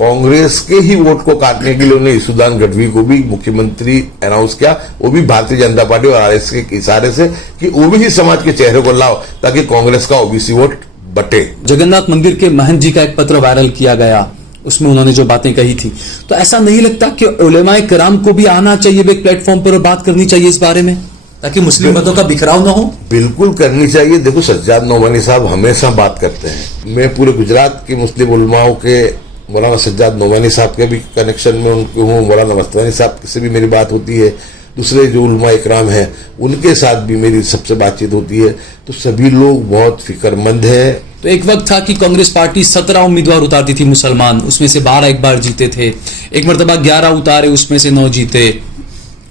कांग्रेस के ही वोट को काटने के लिए उन्होंने ईसुदान गढ़वी को भी मुख्यमंत्री अनाउंस किया, वो भी भारतीय जनता पार्टी और आरएसएस के इशारे से कि ओबीसी समाज के चेहरे को लाओ ताकि कांग्रेस का ओबीसी वोट बटे। जगन्नाथ मंदिर के महंत जी का एक पत्र वायरल किया गया, उसमें उन्होंने जो बातें कही थी, तो ऐसा नहीं लगता कि उलेमाए किराम को भी आना चाहिए एक प्लेटफॉर्म पर और बात करनी चाहिए इस बारे में, ताकि मुस्लिम मतों का बिखराव ना हो? बिल्कुल करनी चाहिए। देखो, सज्जाद नोमानी साहब हमेशा बात करते हैं। मैं पूरे गुजरात के मुस्लिम उलमाओं के मौलाना सज्जाद नोमानी साहब के भी कनेक्शन में उनके हूँ, मौलाना मस्तवानी साहब से भी मेरी बात होती है, दूसरे जो उलमा इकराम हैं उनके साथ भी मेरी सबसे बातचीत होती है। तो सभी लोग बहुत फिक्रमंद हैं। तो एक वक्त था कि कांग्रेस पार्टी 17 उम्मीदवार उतारती थी मुसलमान, उसमें से 12 एक बार जीते थे, एक मरतबा 11 उतारे, उसमें से 9 जीते।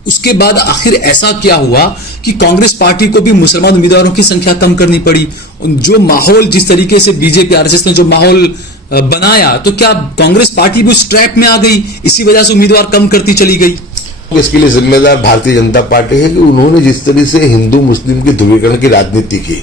उसके बाद आखिर ऐसा क्या हुआ कि कांग्रेस पार्टी को भी मुसलमान उम्मीदवारों की संख्या कम करनी पड़ी? जो माहौल, जिस तरीके से बीजेपी आरएसएस ने जो माहौल बनाया, तो क्या कांग्रेस पार्टी भी उस ट्रैप में आ गई, इसी वजह से उम्मीदवार कम करती चली गई? इसके लिए जिम्मेदार भारतीय जनता पार्टी है कि उन्होंने जिस तरह से हिंदू मुस्लिम की ध्रुवीकरण की राजनीति की,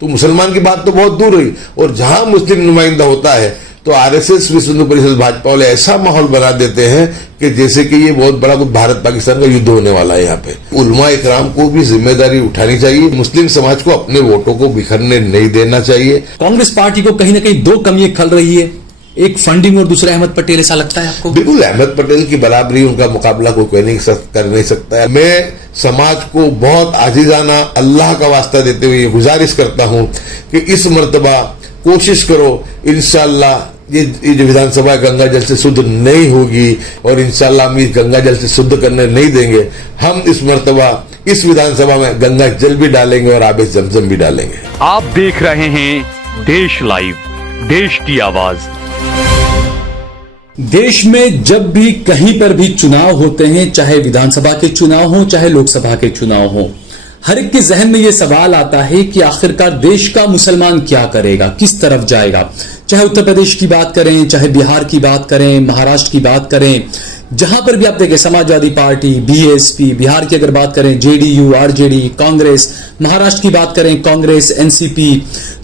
तो मुसलमान की बात तो बहुत दूर रही। और जहां मुस्लिम नुमाइंदा होता है तो आरएसएस, विश्व हिंदू परिषद, भाजपा वाले ऐसा माहौल बना देते हैं कि जैसे कि ये बहुत बड़ा भारत पाकिस्तान का युद्ध होने वाला है। यहाँ पे उलमा इकराम को भी जिम्मेदारी उठानी चाहिए, मुस्लिम समाज को अपने वोटों को बिखरने नहीं देना चाहिए। कांग्रेस पार्टी को कहीं ना कहीं 2 कमियां खल रही है, एक फंडिंग और दूसरा अहमद पटेल, ऐसा लगता है आपको? बिल्कुल, अहमद पटेल की बराबरी, उनका मुकाबला कोई नहीं कर नहीं सकता है। मैं समाज को बहुत आजीजाना अल्लाह का वास्ता देते हुए गुजारिश करता हूं कि इस मर्तबा कोशिश करो, इंशाअल्लाह ये जो विधानसभा गंगा जल से शुद्ध नहीं होगी और इंशाअल्लाह हम इस गंगा जल से शुद्ध करने नहीं देंगे। हम इस मर्तबा इस विधानसभा में गंगा जल भी डालेंगे और आबे जमजम भी डालेंगे। आप देख रहे हैं देश लाइव, देश की आवाज। देश में जब भी कहीं पर भी चुनाव होते हैं, चाहे विधानसभा के चुनाव हो चाहे लोकसभा के चुनाव हो, हर एक के जहन में यह सवाल आता है कि आखिरकार देश का मुसलमान क्या करेगा, किस तरफ जाएगा। चाहे उत्तर प्रदेश की बात करें, चाहे बिहार की बात करें, महाराष्ट्र की बात करें, जहां पर भी आप देखें समाजवादी पार्टी, बीएसपी, बिहार की अगर बात करें जेडीयू, आरजेडी, कांग्रेस, महाराष्ट्र की बात करें कांग्रेस, एनसीपी,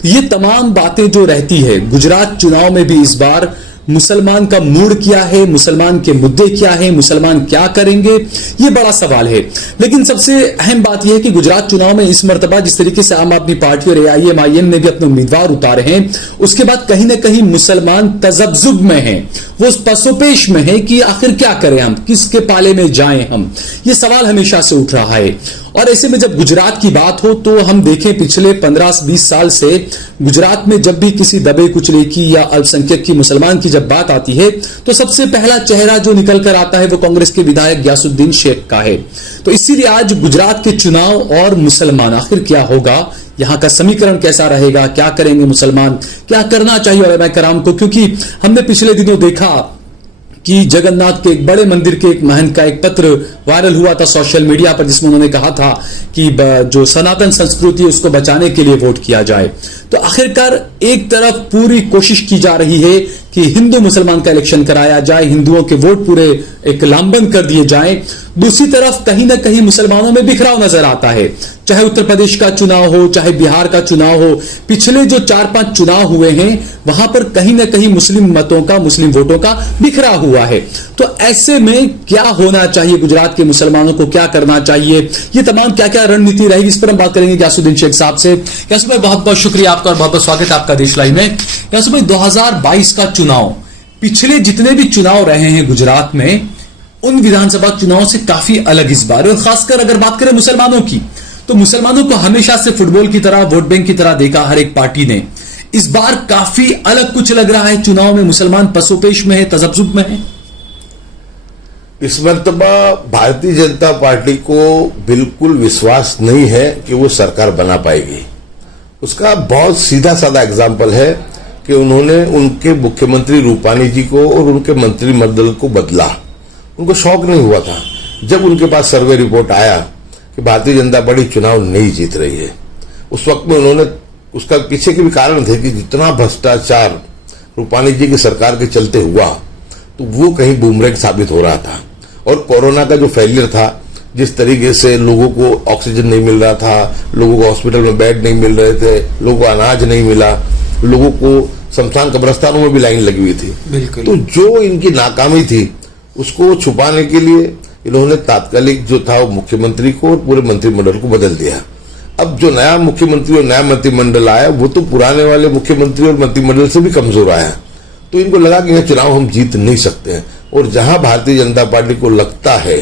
ये तमाम बातें जो रहती है, गुजरात चुनाव में भी इस बार मुसलमान का मूड क्या है, मुसलमान के मुद्दे क्या है, मुसलमान क्या करेंगे, ये बड़ा सवाल है। लेकिन सबसे अहम बात यह है कि गुजरात चुनाव में इस मर्तबा जिस तरीके से आम आदमी पार्टी और एआईएमआईएम ने भी अपने उम्मीदवार उतारे हैं, उसके बाद कहीं ना कहीं मुसलमान तजब्जुब में हैं, वो पसोपेश में है कि आखिर क्या करें हम, किसके पाले में जाएं हम, ये सवाल हमेशा से उठ रहा है। और ऐसे में जब गुजरात की बात हो तो हम देखें पिछले 15-20 साल से गुजरात में जब भी किसी दबे कुचले की या अल्पसंख्यक की, मुसलमान की जब बात आती है तो सबसे पहला चेहरा जो निकल कर आता है वो कांग्रेस के विधायक गयासुद्दीन शेख का है। तो इसीलिए आज गुजरात के चुनाव और मुसलमान, आखिर क्या होगा, यहां का समीकरण कैसा रहेगा, क्या करेंगे मुसलमान, क्या करना चाहिए उलेमाए किराम को, क्योंकि हमने पिछले दिनों देखा कि जगन्नाथ के एक बड़े मंदिर के एक महंत का एक पत्र वायरल हुआ था सोशल मीडिया पर, जिसमें उन्होंने कहा था कि जो सनातन संस्कृति है उसको बचाने के लिए वोट किया जाए। तो आखिरकार एक तरफ पूरी कोशिश की जा रही है कि हिंदू मुसलमान का इलेक्शन कराया जाए, हिंदुओं के वोट पूरे एक लामबंद कर दिए जाएं, दूसरी तरफ कहीं ना कहीं मुसलमानों में बिखराव नजर आता है। चाहे उत्तर प्रदेश का चुनाव हो, चाहे बिहार का चुनाव हो, पिछले जो 4-5 चुनाव हुए हैं वहां पर कहीं ना कहीं मुस्लिम मतों का, मुस्लिम वोटों का बिखराव हुआ है। तो ऐसे में क्या होना चाहिए, गुजरात के मुसलमानों को क्या करना चाहिए, ये तमाम क्या क्या रणनीति रहेगी, इस पर हम बात करेंगे गयासुद्दीन शेख साहब से। गयासुद्दीन भाई, बहुत बहुत शुक्रिया आपका और बहुत बहुत स्वागत है आपका देश लाइव में। गयासुद्दीन भाई, 2022 का चुनाव, पिछले जितने भी चुनाव रहे हैं गुजरात में, उन विधानसभा चुनाव से काफी अलग इस बार, और खासकर अगर बात करें मुसलमानों की, तो मुसलमानों को हमेशा से फुटबॉल की तरह, वोट बैंक की तरह देखा हर एक पार्टी ने। इस बार काफी अलग कुछ लग रहा है चुनाव में, मुसलमान पसोपेश में है, तजब्जुब में है। इस मर्तबा भारतीय जनता पार्टी को बिल्कुल विश्वास नहीं है कि वो सरकार बना पाएगी। उसका बहुत सीधा साधा एग्जाम्पल है कि उन्होंने उनके मुख्यमंत्री रूपानी जी को और उनके मंत्रिमंडल को बदला। उनको शौक नहीं हुआ था जब उनके पास सर्वे रिपोर्ट आया कि भारतीय जनता पार्टी चुनाव नहीं जीत रही है। उस वक्त में उन्होंने, उसका पीछे के भी कारण थे कि जितना भ्रष्टाचार रूपानी जी की सरकार के चलते हुआ, तो वो कहीं बूमरैंग साबित हो रहा था। और कोरोना का जो फेलियर था, जिस तरीके से लोगों को ऑक्सीजन नहीं मिल रहा था, लोगों को हॉस्पिटल में बेड नहीं मिल रहे थे, लोगों को अनाज नहीं मिला, लोगों को शमशान कब्रस्तानों में भी लाइन लगी हुई थी। बिल्कुल। तो जो इनकी नाकामी थी उसको छुपाने के लिए इन्होंने तात्कालिक जो था वो मुख्यमंत्री को और पूरे मंत्रिमंडल को बदल दिया। अब जो नया मुख्यमंत्री और नया मंत्रिमंडल आया वो तो पुराने वाले मुख्यमंत्री और मंत्रिमंडल से भी कमजोर आया। तो इनको लगा कि यह चुनाव हम जीत नहीं सकते हैं, और जहां भारतीय जनता पार्टी को लगता है,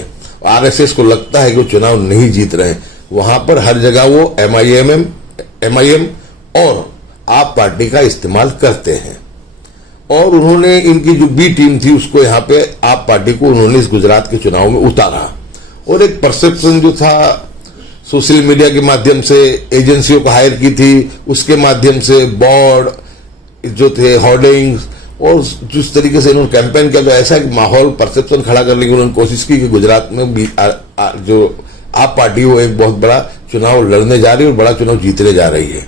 आरएसएस को लगता है कि वो चुनाव नहीं जीत रहे हैं, वहां पर हर जगह वो एमआईएम और आप पार्टी का इस्तेमाल करते हैं। और उन्होंने इनकी जो बी टीम थी उसको यहाँ पे आप पार्टी को उन्होंने इस गुजरात के चुनाव में उतारा, और एक परसेप्शन जो था सोशल मीडिया के माध्यम से एजेंसियों को हायर की थी, उसके माध्यम से बोर्ड जो थे, होर्डिंग्स, और जिस तरीके से इन्होंने कैंपेन किया, तो ऐसा एक माहौल परसेप्शन खड़ा करने की उन्होंने कोशिश की कि गुजरात में भी जो आप पार्टी वो एक बहुत बड़ा चुनाव लड़ने जा रही है और बड़ा चुनाव जीतने जा रही है।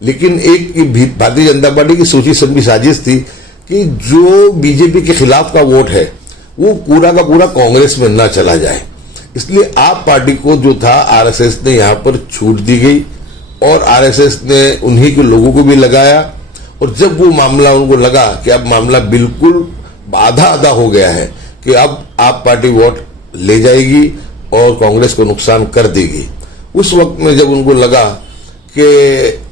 लेकिन एक भारतीय जनता पार्टी की सोची समझी साजिश थी कि जो बीजेपी के खिलाफ का वोट है वो पूरा का पूरा कांग्रेस में ना चला जाए, इसलिए आप पार्टी को जो था आरएसएस ने यहाँ पर छूट दी गई, और आरएसएस ने उन्हीं के लोगों को भी लगाया। और जब वो मामला उनको लगा कि अब मामला बिल्कुल आधा आधा हो गया है कि अब आप पार्टी वोट ले जाएगी और कांग्रेस को नुकसान कर देगी, उस वक्त में जब उनको लगा कि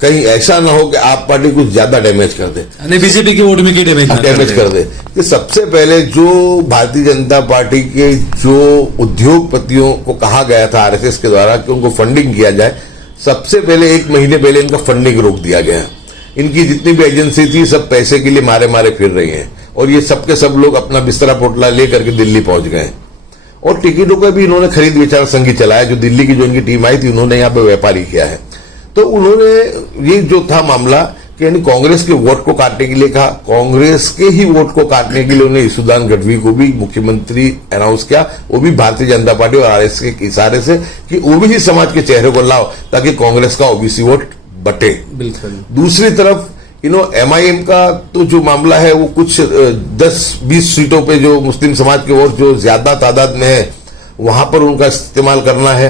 कहीं ऐसा ना हो कि आप पार्टी कुछ ज्यादा डैमेज कर दे, बीजेपी के वोट में की डैमेज कर दे, कि सबसे पहले जो भारतीय जनता पार्टी के जो उद्योगपतियों को कहा गया था आरएसएस के द्वारा कि उनको फंडिंग किया जाए, सबसे पहले 1 महीने पहले इनका फंडिंग रोक दिया गया। इनकी जितनी भी एजेंसी थी सब पैसे के लिए मारे मारे फिर रही हैं, और ये सबके सब लोग अपना बिस्तरा पोटला लेकर के दिल्ली पहुंच गए। और टिकटों का भी इन्होंने खरीद विचार संघ चलाया, जो दिल्ली की जो इनकी टीम आई थी उन्होंने यहाँ पे व्यापारी किया है। तो उन्होंने ये जो था मामला कि यानी कांग्रेस के वोट को काटने के लिए कहा, कांग्रेस के ही वोट को काटने के लिए उन्होंने ईसुदान गढ़वी को भी मुख्यमंत्री अनाउंस किया, वो भी भारतीय जनता पार्टी और आरएसएस के इशारे से कि ओबीसी समाज के चेहरे को लाओ ताकि कांग्रेस का ओबीसी वोट बटे। बिल्कुल। दूसरी तरफ एमआईएम का तो जो मामला है वो कुछ 10-20 सीटों पे जो मुस्लिम समाज के वोट जो ज्यादा तादाद में है वहां पर उनका इस्तेमाल करना है,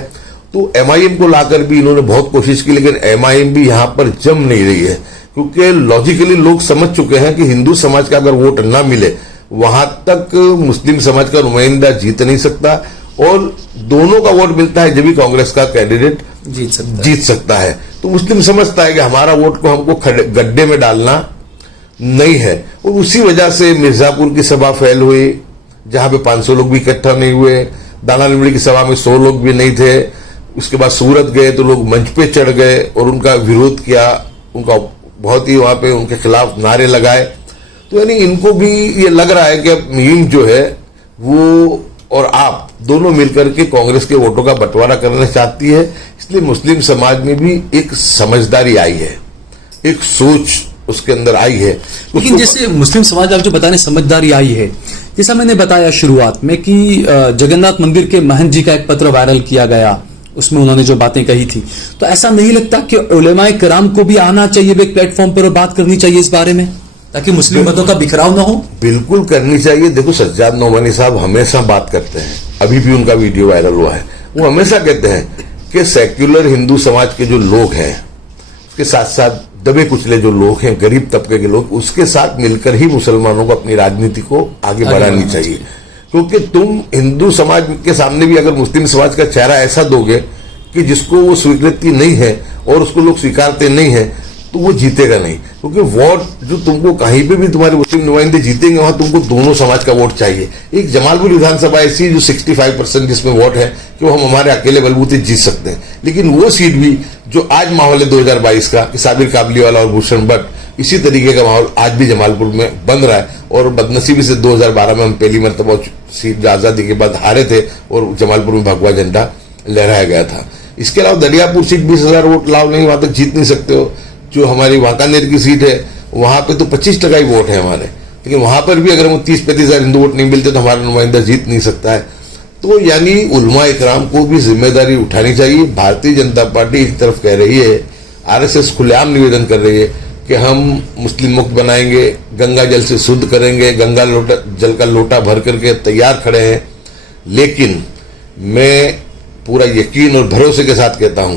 तो एमआईएम को लाकर भी इन्होंने बहुत कोशिश की, लेकिन एमआईएम भी यहां पर जम नहीं रही है, क्योंकि लॉजिकली लोग समझ चुके हैं कि हिंदू समाज का अगर वोट ना मिले वहां तक मुस्लिम समाज का नुमाइंदा जीत नहीं सकता, और दोनों का वोट मिलता है जब भी कांग्रेस का कैंडिडेट जीत सकता है। तो मुस्लिम समझता है कि हमारा वोट को हमको गड्ढे में डालना नहीं है, और उसी वजह से मिर्जापुर की सभा फेल हुई जहां पे 500 लोग भी इकट्ठा नहीं हुए, दाना लिमड़ी की सभा में 100 लोग भी नहीं थे। उसके बाद सूरत गए तो लोग मंच पे चढ़ गए और उनका विरोध किया, उनका बहुत ही वहां पे उनके खिलाफ नारे लगाए। तो यानी इनको भी ये लग रहा है कि अब मुहिम जो है वो और आप दोनों मिलकर के कांग्रेस के वोटों का बंटवारा करना चाहती है, इसलिए मुस्लिम समाज में भी एक समझदारी आई है, एक सोच उसके अंदर आई है। लेकिन जैसे मुस्लिम समाज आप जो बताने समझदारी आई है, जैसा मैंने बताया शुरुआत में कि जगन्नाथ मंदिर के महंत जी का एक पत्र वायरल किया गया, उसमें उन्होंने जो बातें कही थी, तो ऐसा नहीं लगता कि उलेमाए किराम को भी आना चाहिए एक प्लेटफॉर्म पर और बात करनी चाहिए इस बारे में, ताकि मुस्लिम मतों का बिखराव ना हो? बिल्कुल करनी चाहिए। देखो सज्जाद नोमानी साहब हमेशा बात करते हैं, अभी भी उनका वीडियो वायरल हुआ है, वो हमेशा कहते हैं कि सेक्युलर हिंदू समाज के जो लोग हैं, उसके साथ साथ दबे कुचले जो लोग हैं, गरीब तबके के लोग, उसके साथ मिलकर ही मुसलमानों को अपनी राजनीति को आगे बढ़ानी चाहिए। क्योंकि तुम हिंदू समाज के सामने भी अगर मुस्लिम समाज का चेहरा ऐसा दोगे कि जिसको वो स्वीकृति नहीं है और उसको लोग स्वीकारते नहीं है, तो वो जीतेगा नहीं। क्योंकि वोट जो तुमको कहीं पे भी तुम्हारे मुस्लिम नुमाइंदे जीतेंगे वहां तुमको दोनों समाज का वोट चाहिए। एक जमालपुर विधानसभा ऐसी जो 65% जिसमें वोट है कि वो हम हमारे अकेले बलबूते जीत सकते हैं, लेकिन वो सीट भी जो आज माहौल है 2022 का कि साबिर काबलीवाला और भूषण भट्ट, इसी तरीके का माहौल आज भी जमालपुर में बन रहा है। और बदनसीबी से 2012 में हम पहली मरतबा सीट आजादी के बाद हारे थे और जमालपुर में भगवा झंडा लहराया गया था। इसके अलावा दरियापुर सीट 20,000 वोट लाओ नहीं, वहां तक जीत नहीं सकते हो। जो हमारी वांकानेर की सीट है वहां पे तो 25% ही वोट है हमारे, लेकिन वहां पर भी अगर हम 30-35 हजार हिंदू वोट नहीं मिलते तो हमारा नुमाइंदा जीत नहीं सकता है। तो यानी उलमा इकराम को भी जिम्मेदारी उठानी चाहिए। भारतीय जनता पार्टी एक तरफ कह रही है, आरएसएस खुलेआम निवेदन कर रही है कि हम मुस्लिम मुक्त बनाएंगे, गंगा जल से शुद्ध करेंगे, गंगा जल का लोटा भर करके तैयार खड़े हैं। लेकिन मैं पूरा यकीन और भरोसे के साथ कहता हूं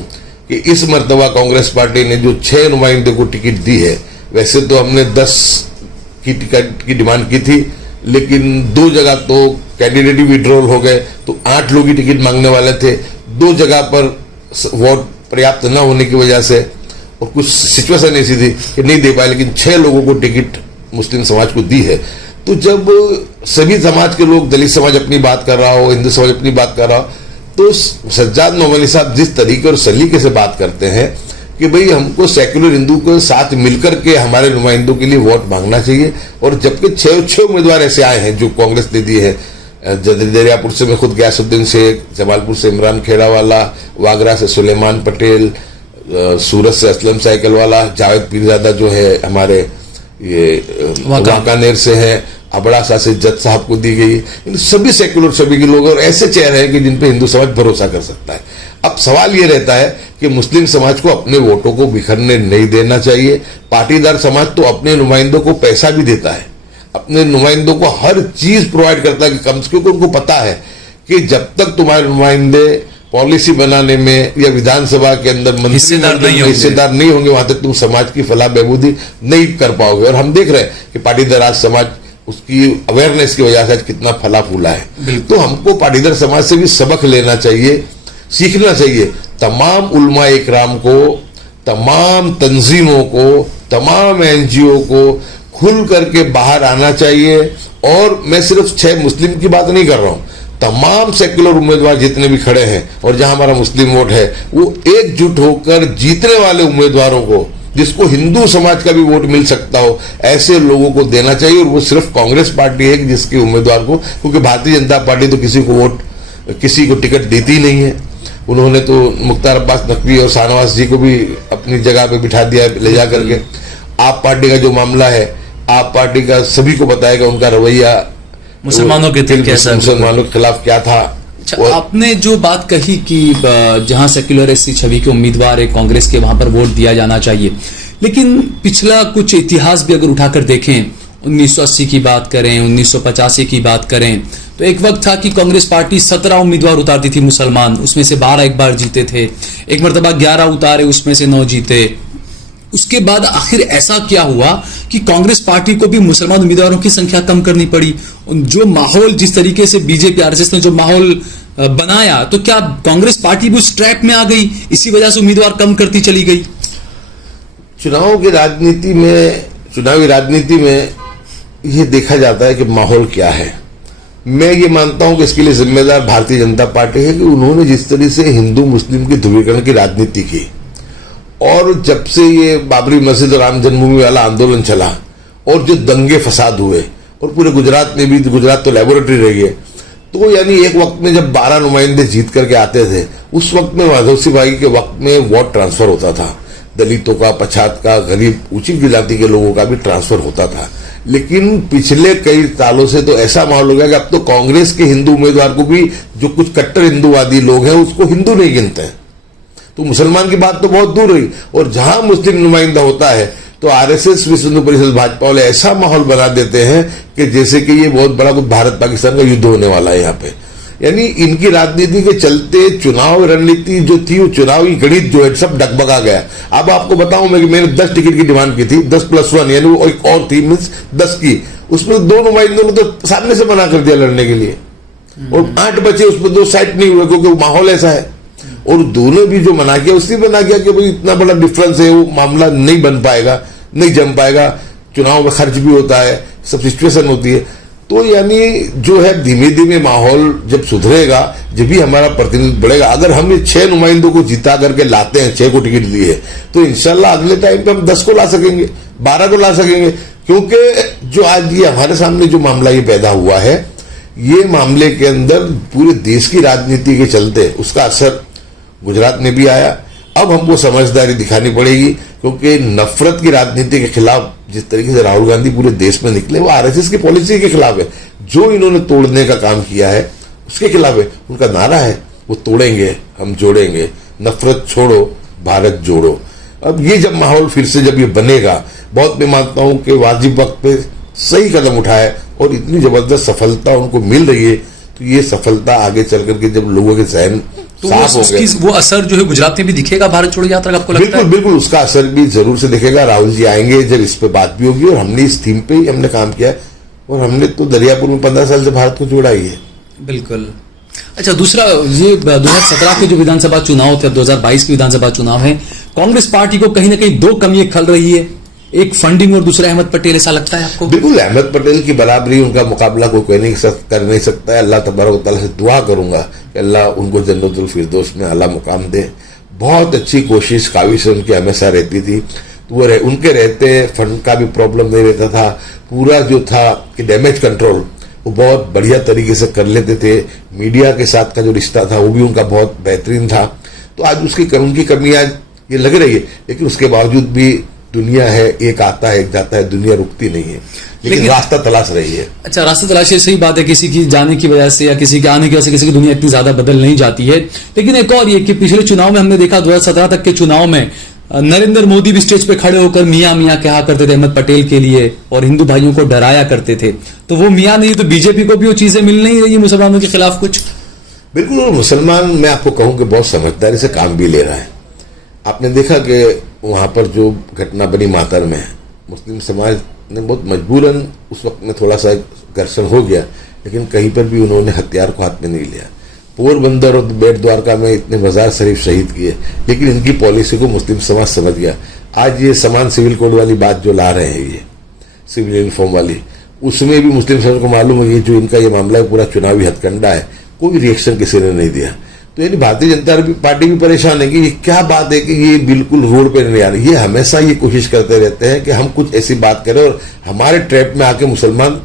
कि इस मर्तबा कांग्रेस पार्टी ने जो 6 नुमाइंदों को टिकट दी है वैसे तो हमने 10 की टिकट की डिमांड की थी, लेकिन 2 जगह तो कैंडिडेट ही विड्रॉल हो गए, तो 8 लोग ही टिकट मांगने वाले थे। 2 जगह पर वोट पर्याप्त न होने की वजह से और कुछ सिचुएशन ऐसी थी कि नहीं दे पाए, लेकिन 6 लोगों को टिकट मुस्लिम समाज को दी है। तो जब सभी समाज के लोग, दलित समाज अपनी बात कर रहा हो, हिंदू समाज अपनी बात कर रहा हो, तो सज्जाद नोमानी साहब जिस तरीके और सलीके से बात करते हैं कि भाई हमको सेक्युलर हिंदू के साथ मिलकर के हमारे नुमाइंदों के लिए वोट मांगना चाहिए, और जबकि 6 उम्मीदवार ऐसे आए हैं जो कांग्रेस ने दिए हैं। दरियापुर से मैं खुद गयासुद्दीन शेख, जमालपुर से इमरान खेड़ावाला, वागरा से सुलेमान पटेल, सूरत से असलम साइकिल वाला, जावेद पीरजादा जो है हमारे ये वाकानेर से है, अबड़ासा से जज साहब को दी गई। इन सभी सेक्युलर सभी के लोग और ऐसे चेहरे हैं कि जिन पे हिंदू समाज भरोसा कर सकता है। अब सवाल ये रहता है कि मुस्लिम समाज को अपने वोटों को बिखरने नहीं देना चाहिए। पाटीदार समाज तो अपने नुमाइंदों को पैसा भी देता है, अपने नुमाइंदों को हर चीज प्रोवाइड करता है कि कम से कम उनको पता है कि जब तक तुम्हारे नुमाइंदे पॉलिसी बनाने में या विधानसभा के अंदर हिस्सेदार नहीं होंगे, वहां तक तुम समाज की फलाह बहबूदी नहीं कर पाओगे। और हम देख रहे हैं कि पाटीदार आज समाज उसकी अवेयरनेस की वजह से आज कितना फला फूला है। तो हमको पाटीदार समाज से भी सबक लेना चाहिए, सीखना चाहिए। तमाम उलमा इकराम को, तमाम तंजीमों को, तमाम एनजीओ को खुल करके बाहर आना चाहिए। और मैं सिर्फ 6 मुस्लिम की बात नहीं कर रहा हूं, तमाम सेक्युलर उम्मीदवार जितने भी खड़े हैं और जहां हमारा मुस्लिम वोट है, वो एकजुट होकर जीतने वाले उम्मीदवारों को, जिसको हिंदू समाज का भी वोट मिल सकता हो, ऐसे लोगों को देना चाहिए। और वो सिर्फ कांग्रेस पार्टी है जिसके उम्मीदवार को, क्योंकि भारतीय जनता पार्टी तो किसी को टिकट देती नहीं है। उन्होंने तो मुख्तार अब्बास नकवी और शाहनवाज जी को भी अपनी जगह पे बिठा दिया ले जा करके। आप पार्टी का जो मामला है, आप पार्टी का सभी को बताएगा उनका रवैया मुसलमानों के खिलाफ क्या था। आपने जो बात कही कि जहां सेक्युलर ऐसी छवि के उम्मीदवार है कांग्रेस के, वहां पर वोट दिया जाना चाहिए, लेकिन पिछला कुछ इतिहास भी अगर उठाकर देखें, 1980 की बात करें, 1985 की बात करें, तो एक वक्त था कि कांग्रेस पार्टी 17 उम्मीदवार उतारती थी मुसलमान, उसमें से 12 एक बार जीते थे, एक मरतबा 11 उतारे, उसमें से 9 जीते। उसके बाद आखिर ऐसा क्या हुआ कि कांग्रेस पार्टी को भी मुसलमान उम्मीदवारों की संख्या कम करनी पड़ी? जो माहौल, जिस तरीके से बीजेपी आरएसएस ने जो माहौल बनाया, तो क्या कांग्रेस पार्टी भी उस ट्रैक में आ गई, इसी वजह से उम्मीदवार कम करती चली गई? चुनावी राजनीति में यह देखा जाता है कि माहौल क्या है। मैं ये मानता हूं कि इसके लिए जिम्मेदार भारतीय जनता पार्टी है कि उन्होंने जिस तरह से हिंदू मुस्लिम की ध्रुवीकरण की राजनीति की, और जब से ये बाबरी मस्जिद और राम जन्मभूमि वाला आंदोलन चला और जो दंगे फसाद हुए, और पूरे गुजरात में भी, गुजरात तो लेबोरेटरी रही है, तो यानी एक वक्त में जब 12 नुमाइंदे जीत करके आते थे, उस वक्त में माधव सिंह भाई के वक्त में वोट ट्रांसफर होता था, दलितों का, पछात का, गरीब ऊंची जाति के लोगों का भी ट्रांसफर होता था। लेकिन पिछले कई सालों से तो ऐसा माहौल हो गया कि अब तो कांग्रेस के हिंदू उम्मीदवार को भी, जो कुछ कट्टर हिंदूवादी लोग हैं, उसको हिंदू नहीं गिनते हैं। तो मुसलमान की बात तो बहुत दूर रही, और जहां मुस्लिम नुमाइंदा होता है तो आरएसएस, विश्व हिंदू परिषद, भाजपा वाले ऐसा माहौल बना देते हैं कि जैसे कि ये बहुत बड़ा कुछ भारत पाकिस्तान का युद्ध होने वाला है यहाँ पे। यानी इनकी राजनीति के चलते चुनाव रणनीति जो थी, वो चुनावी गणित जो है सब डगमगा गया। अब आपको बताऊं मैं कि मैंने 10 टिकट की डिमांड की थी, 10+1, यानी वो एक और थी, मीन्स 10 की। उसमें 2 नुमाइंदों ने तो सामने से मना कर दिया लड़ने के लिए, और 8 बचे, उसमें 2 साइड नहीं हुए, क्योंकि माहौल ऐसा है। और दोनों भी जो मना किया, उसने मना किया कि भाई इतना बड़ा डिफरेंस है, वो मामला नहीं बन पाएगा, नहीं जम पाएगा, चुनाव में खर्च भी होता है, सब सिचुएशन होती है। तो यानी जो है धीमे धीमे माहौल जब सुधरेगा, जब भी हमारा प्रतिनिधित्व बढ़ेगा। अगर हम ये 6 नुमाइंदों को जिता करके लाते हैं, 6 को टिकट दिए, तो इंशाल्लाह अगले टाइम पे हम 10 को ला सकेंगे, 12 को ला सकेंगे। क्योंकि जो आज ये हमारे सामने जो मामला ये पैदा हुआ है, ये मामले के अंदर पूरे देश की राजनीति के चलते उसका असर गुजरात में भी आया। अब हमको समझदारी दिखानी पड़ेगी, क्योंकि नफरत की राजनीति के खिलाफ जिस तरीके से राहुल गांधी पूरे देश में निकले, वो आरएसएस की पॉलिसी के खिलाफ है। जो इन्होंने तोड़ने का काम किया है उसके खिलाफ है। उनका नारा है, वो तोड़ेंगे हम जोड़ेंगे, नफरत छोड़ो भारत जोड़ो। अब ये जब माहौल फिर से जब ये बनेगा, बहुत मैं मानता हूं कि वाजिब वक्त पे सही कदम उठाए और इतनी जबरदस्त सफलता उनको मिल रही है, तो ये सफलता आगे चल करके जब लोगों के जहन तो साफ हो गए। वो असर जो है गुजरात में भी दिखेगा भारत छोड़ो यात्रा का, आपको लगता बिल्कुल है? बिल्कुल उसका असर भी जरूर से दिखेगा। राहुल जी आएंगे जब इस पे बात भी होगी, और हमने इस थीम पे ही हमने काम किया है, और हमने तो दरियापुर में 15 साल से भारत को जोड़ा ही है। बिल्कुल। अच्छा, दूसरा ये 2017 के जो विधानसभा चुनाव थे, अब 2022 के विधानसभा चुनाव है, कांग्रेस पार्टी को कहीं ना कहीं दो कमियां खल रही है, एक फंडिंग और दूसरा अहमद पटेल, ऐसा लगता है आपको? बिल्कुल, अहमद पटेल की बराबरी, उनका मुकाबला कोई कर नहीं सकता है। अल्लाह तबारक व तआला से दुआ करूंगा कि अल्लाह उनको जन्नतुल फिरदौस में आला मुकाम दे। बहुत अच्छी कोशिश काविश उनकी हमेशा रहती थी, तो वो उनके रहते फंड का भी प्रॉब्लम नहीं रहता था। पूरा जो था कि डैमेज कंट्रोल वो बहुत बढ़िया तरीके से कर लेते थे। मीडिया के साथ का जो रिश्ता था वो भी उनका बहुत बेहतरीन था। तो आज उनकी कमियां ये लग रही है, लेकिन उसके बावजूद भी दुनिया है, एक आता है एक जाता है, दुनिया रुकती नहीं है, लेकिन रास्ता तलाश रही है। अच्छा, रास्ता तलाशी सही बात है, किसी की जाने की वजह से या किसी के आने की वजह से किसी की दुनिया इतनी ज्यादा बदल नहीं जाती है। लेकिन एक और ये कि पिछले चुनाव में हमने देखा 2017 तक के चुनाव में नरेंद्र मोदी भी स्टेज पे खड़े होकर मियां मियां कहा करते थे अहमद पटेल के लिए, और हिंदू भाइयों को डराया करते थे। तो वो मियां नहीं तो बीजेपी को भी वो चीजें मिल नहीं रही मुसलमानों के खिलाफ कुछ? बिल्कुल, मुसलमान मैं आपको कहूं कि बहुत समझदारी से काम भी ले रहा है। आपने देखा कि वहां पर जो घटना बनी मातर में, मुस्लिम समाज ने बहुत मजबूरन उस वक्त में थोड़ा सा घर्षण हो गया, लेकिन कहीं पर भी उन्होंने हथियार को हाथ में नहीं लिया। पोरबंदर और बेट द्वारका में इतने मजार शरीफ शहीद किए, लेकिन इनकी पॉलिसी को मुस्लिम समाज समझ गया। आज ये समान सिविल कोड वाली बात जो ला रहे हैं, ये सिविल यूनिफॉर्म वाली, उसमें भी मुस्लिम समाज को मालूम है ये जो इनका ये मामला है पूरा चुनावी हथकंडा है, कोई रिएक्शन किसी ने नहीं दिया। तो यानी भारतीय जनता पार्टी भी परेशान है कि ये क्या बात है कि ये बिल्कुल रोड पे नहीं आ रही। ये हमेशा ये कोशिश करते रहते हैं कि हम कुछ ऐसी बात करें और हमारे ट्रैप में आके मुसलमान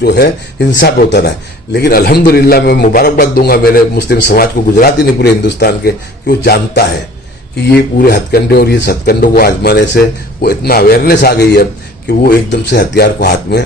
जो है हिंसा पे उतर है। लेकिन अल्हम्दुलिल्लाह मैं मुबारकबाद दूंगा मेरे मुस्लिम समाज को, गुजरात ही नहीं पूरे हिंदुस्तान के, कि वो जानता है कि ये पूरे हथकंडे और ये हथकंडों को आजमाने से वो इतना अवेयरनेस आ गई है कि वो एकदम से हथियार को हाथ में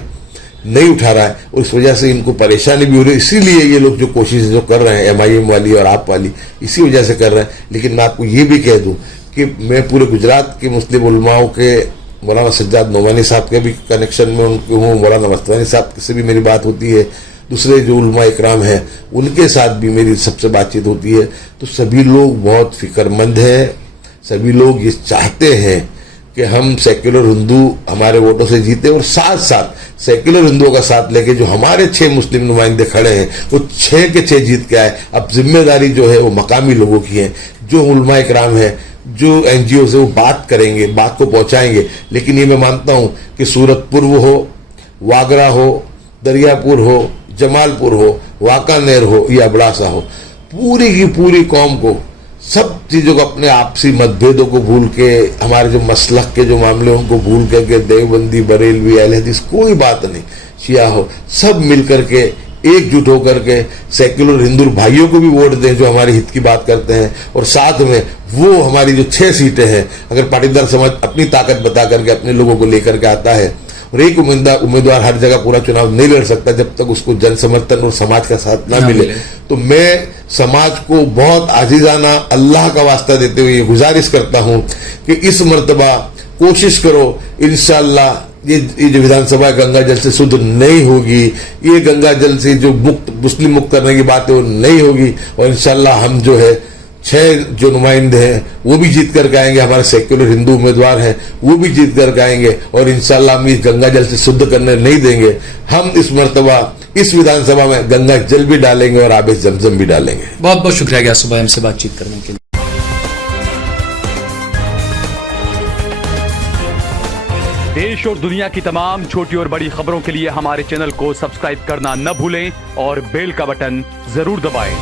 नहीं उठा रहा है, और इस वजह से इनको परेशानी भी हो रही है। इसीलिए ये लोग जो कोशिश जो कर रहे हैं MIM वाली और आप वाली, इसी वजह से कर रहे हैं। लेकिन मैं आपको ये भी कह दूं कि मैं पूरे गुजरात के मुस्लिम उलमाओं के, मौलाना सज्जाद नोमानी साहब के भी कनेक्शन में उनके हूँ, मौलाना मस्तवानी साहब से भी मेरी बात होती है, दूसरे जो उलमा इकराम हैं उनके साथ भी मेरी सबसे बातचीत होती है। तो सभी लोग बहुत फिक्रमंद हैं, सभी लोग ये चाहते हैं कि हम सेक्युलर हिंदू हमारे वोटों से जीते, और साथ साथ सेक्युलर हिंदुओं का साथ लेके जो हमारे 6 मुस्लिम नुमाइंदे खड़े हैं वो 6 के 6 जीत के आए। अब जिम्मेदारी जो है वो मकामी लोगों की है, जो उलमा इकराम है, जो NGO से वो बात करेंगे, बात को पहुंचाएंगे। लेकिन ये मैं मानता हूं कि सूरत पूर्व हो, वागरा हो, दरियापुर हो, जमालपुर हो, वाकानेर हो या अबड़ासा हो, पूरी की पूरी कौम को सब चीजों को, अपने आपसी मतभेदों को भूल के, हमारे जो मसलक के जो मामले उनको भूल करके, देवबंदी, बरेलवी, अहले हदीस, कोई बात नहीं, शिया हो, सब मिलकर के एकजुट होकर के सेक्युलर हिंदू भाइयों को भी वोट दें जो हमारे हित की बात करते हैं, और साथ में वो हमारी जो 6 सीटें हैं, अगर पाटीदार समाज अपनी ताकत बता करके अपने लोगों को लेकर के आता है, और एक उम्मीदवार हर जगह पूरा चुनाव नहीं लड़ सकता जब तक उसको जन समर्थन और समाज का साथ ना मिले। तो मैं समाज को बहुत आजीजाना अल्लाह का वास्ता देते हुए ये गुजारिश करता हूं कि इस मर्तबा कोशिश करो, इंशाअल्लाह ये जो विधानसभा गंगा जल से शुद्ध नहीं होगी, ये गंगा जल से जो मुस्लिम मुक्त करने की बात है वो नहीं होगी, और इंशाअल्लाह हम जो है 6 जो नुमाइंदे हैं वो भी जीत कर आएंगे, हमारे सेक्युलर हिंदू उम्मीदवार हैं वो भी जीत कर आएंगे, और इंशाअल्लाह हम इस गंगा जल से शुद्ध करने नहीं देंगे। हम इस मर्तबा इस विधानसभा में गंगा जल भी डालेंगे और आबे जमजम भी डालेंगे। बहुत बहुत शुक्रिया गया सुबह हमसे बातचीत करने के लिए। देश और दुनिया की तमाम छोटी और बड़ी खबरों के लिए हमारे चैनल को सब्सक्राइब करना न भूलें और बेल का बटन जरूर दबाएं।